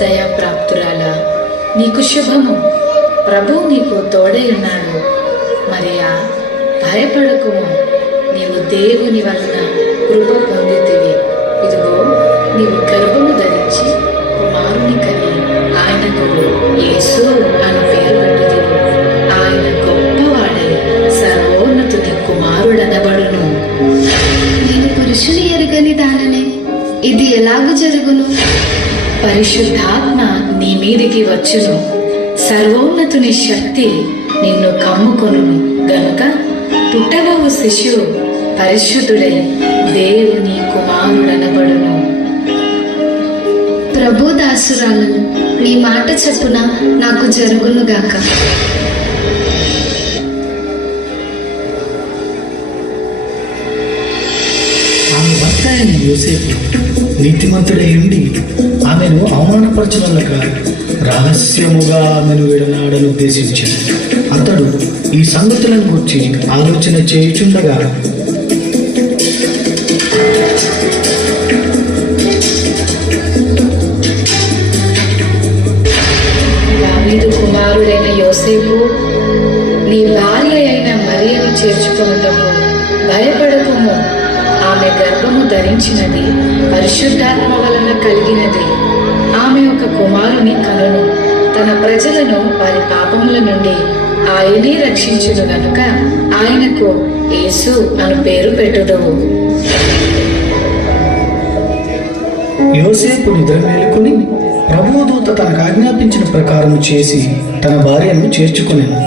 దయాప్రాప్తురాలా, నీకు శుభము. ప్రభువు నీకు తోడై ఉన్నాడు. మరియా, భయపడకుము, నీవు దేవుని వలన కృప పొందితివి. ఇదిగో, నీవు గర్భము ధరించి కుమారుని కని ఆయనకు యేసు అను పేరు పెట్టుదువు. ఆయన గొప్పవాడై సర్వోన్నతుని కుమారుడనబడును. నేను పురుషుని ఎరుగని దాననే, ఇది ఎలాగూ జరుగును? పరిశుద్ధాత్మ నీ మీదికి వచ్చును, సర్వోన్నతుని శక్తి నిన్ను కమ్ముకొనును గనుక పుట్టబోవు శిశువు పరిశుద్ధుడై దేవుని కుమారుడనబడును. ప్రభు దాసురాలను, నీ మాట చొప్పున నాకు జరుగునుగాక. ఆమె భర్త అయిన యోసేపు నీతిమంతుడై ఉండి ఆమెను అవమానపరచవలక రహస్యముగా ఆమెను విడనాడని ఉద్దేశించాడు. అతడు ఈ సంగతులను గురించి ఆలోచన చేయుచుండగా దావీదు కుమారుడైన యోసేపు, నీ భార్య అయిన మరియను చేర్చుకొనుటకు భయపడకుము. ఆమె గర్భము ధరించినది పరిశుద్ధాత్మ వలన కలిగినది. ఆమె ఒక కుమారుని కనును. తన ప్రజలను వారి పాపముల నుండి ఆయనే రక్షించును గనుక ఆయనకు యేసు అను పేరు పెట్టుదువు. యోసేపు నిద్ర మేలుకొని ప్రభువు దూత తనకు ఆజ్ఞాపించిన ప్రకారం చేసి తన భార్యను చేర్చుకునేను.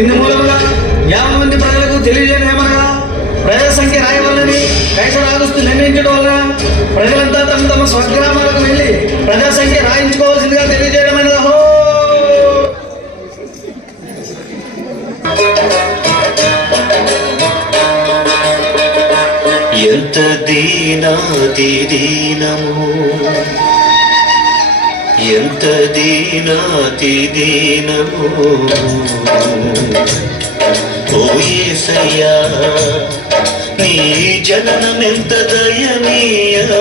ఇందు మూలముగా 50 మంది ప్రజలకు తెలియజేయమనగా ప్రజల సంఖ్య రాయవల్లని కైసర్ ఆగస్తు నిర్ణయించడం వలన ప్రజలంతా తమ తమ స్వగ్రామాలకు వెళ్ళి ప్రజా సంఖ్య రాయించుకోవాల్సిందిగా తెలియజేయడమైనది. అహో, ఎంత దీనాతి దీనము, ఎంత దీనాతి దీనము, ఓ యేసయ్యా నీ జననమెంత దయనీయము.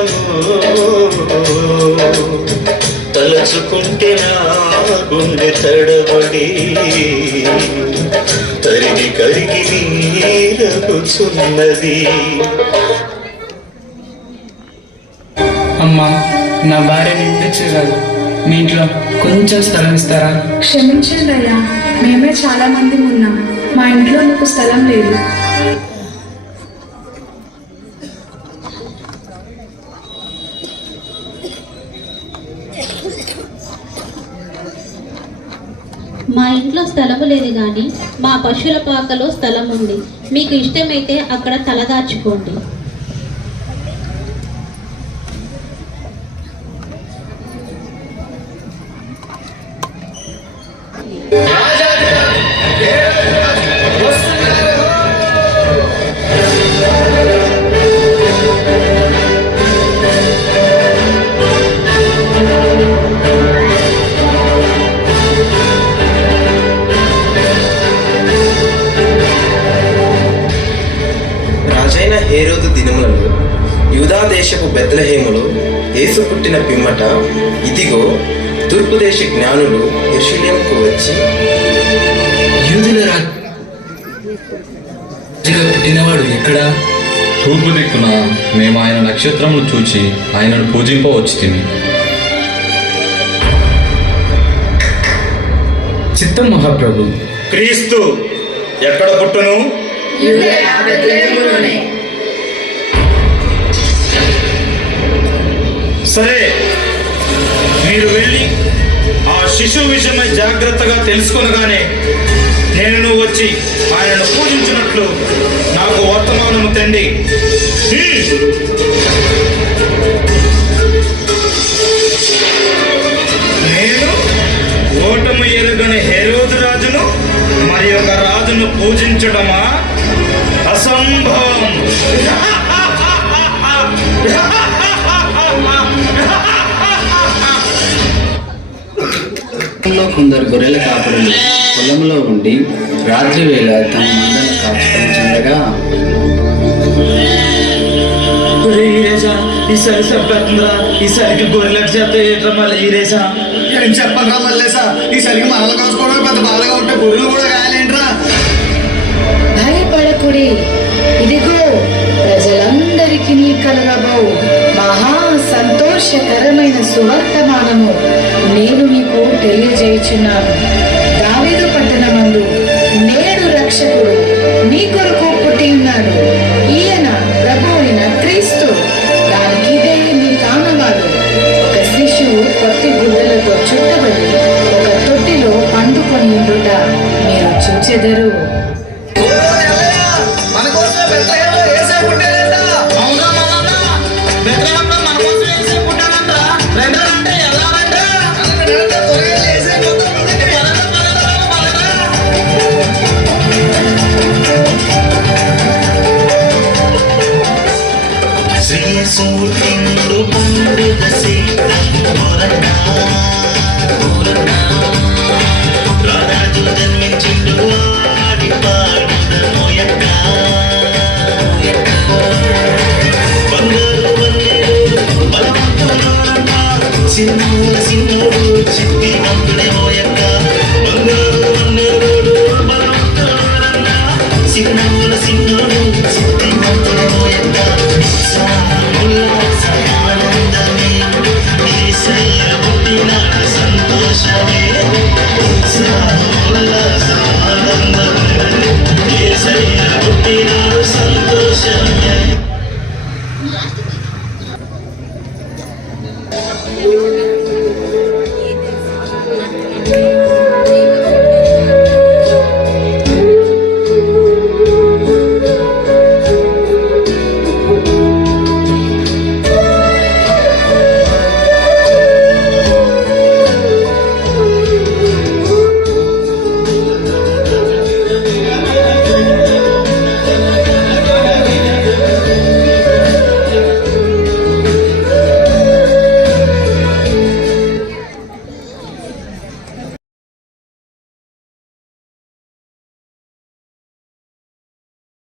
తలచుకుంటే నా గుండె తడబడి కరిగి కరిగి నీరగుచున్నది. అమ్మా, నా భార్యని ఇంటించగలరు. మీ ఇంట్లో కొంచెం స్థలం ఇస్తారా? క్షమించండి అయ్యా, మేమే చాలా మంది ఉన్నాం. మా ఇంట్లో నీకు స్థలం లేదు. మా ఇంట్లో స్థలము లేదు కానీ మా పశువుల పాకలో స్థలం ఉంది. మీకు ఇష్టమైతే అక్కడ తలదాచుకోండి. హేరోదు దినములలో యూదా దేశపు బెత్లెహేములో యేసు పుట్టిన పిమ్మట ఇదిగో తూర్పు దేశ జ్ఞానులు యెరూషలేముకు వచ్చి, యూదుల రాజుగా పుట్టినవాడు ఎక్కడా? తూర్పు దిక్కున మేము ఆయన నక్షత్రములు చూచి ఆయనను పూజింపవచ్చు తిని. చిత్తం మహాప్రభు. క్రీస్తు ఎక్కడ పుట్టును? సరే, మీరు వెళ్ళి ఆ శిశువు విషయమై జాగ్రత్తగా తెలుసుకొనగానే నేను వచ్చి ఆయనను పూజించినట్లు నాకు వర్తమానము తండి. నేను ఓటమి ఎరుగని హెరోదు రాజును మరి ఒక రాజును పూజించడమా? అసంభవం. కొందరు గొర్రెల కాపురులు పొలంలో ఉండి రాత్రి వేళ తమ మందను కాచుకొనిచుండగా, ఈసారి చెప్పేస్తుందిరా, ఈసారికి గొర్రెలకు చెప్తే ఏట్రా మళ్ళీ ఈరేసా? ఏం చెప్పండి రా మల్లేసా, ఈసరికి మనల్ని కలుసుకోవడం పెద్ద బాధగా ఉంటే గొర్రెలు కూడా కాయాలేంట్రా. భయపడకుడి, ఇదిగో ప్రజలందరికీ కలగబో మహా సంతోషకరమైన సువర్తమానము నేను మీకు తెలియజేయుచున్నాను. దావీదు పట్టణమందు నేడు రక్షకుడు మీ కొరకు పుట్టి ఉన్నాడు. ఈయన ప్రభు అయిన క్రీస్తు. దానికిదే మీ కానవాడు. ఒక శిశువు పొత్తి గుడ్డలతో చుట్టబడి ఒక తొట్టిలో పండుకొని ఉండుట మీరు చూచెదరు. శ్రీసూర్యుడు పండుగ రాజు జన్మించిండు ఆడి పాడుదనోయక్క. బంగారు బలవంతుడోరన్న సిన్నోడు చిత్తివంతుడే ఓయక్క. బంగారు బలవంతుడోరన్న సిన్నోడు చిత్తివంతుడే ఓయక్క. సంతోషమే